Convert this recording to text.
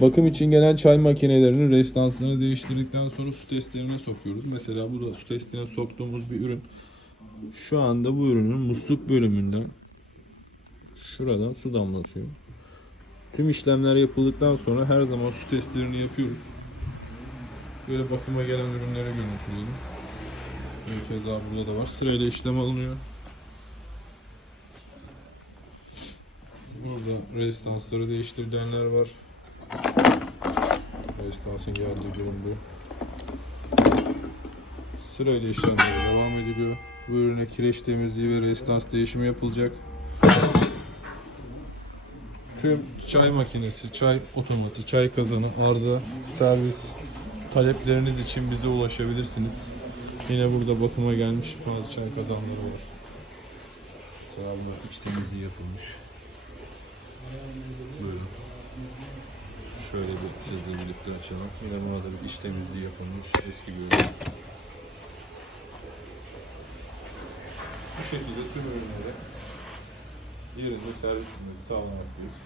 Bakım için gelen çay makinelerinin restanslarını değiştirdikten sonra su testlerine sokuyoruz. Mesela bu da su testine soktuğumuz bir ürün. Şu anda bu ürünün musluk bölümünden şuradan su damlatıyor. Tüm işlemler yapıldıktan sonra her zaman su testlerini yapıyoruz. Böyle bakıma gelen ürünlere görüntüleyelim. Bir keza burada da var. Sırayla işlem alınıyor. Burada restansları değiştirilenler var. Restansın geldiği durum. Sırayla işlemlere devam ediliyor. Bu ürüne kireç temizliği ve restans değişimi yapılacak. Tüm çay makinesi, çay otomatiği, çay kazanı, arıza, servis talepleriniz için bize ulaşabilirsiniz. Yine burada bakıma gelmiş bazı çay kazanları var. Mesela bunlar iç temizliği yapılmış. Şöyle bir sizle birlikte açalım. Yine buna bir iç temizliği yapılmış. Eski ürün. Bu şekilde tüm ürünleri yerinde servis hizmeti sağlamaktayız.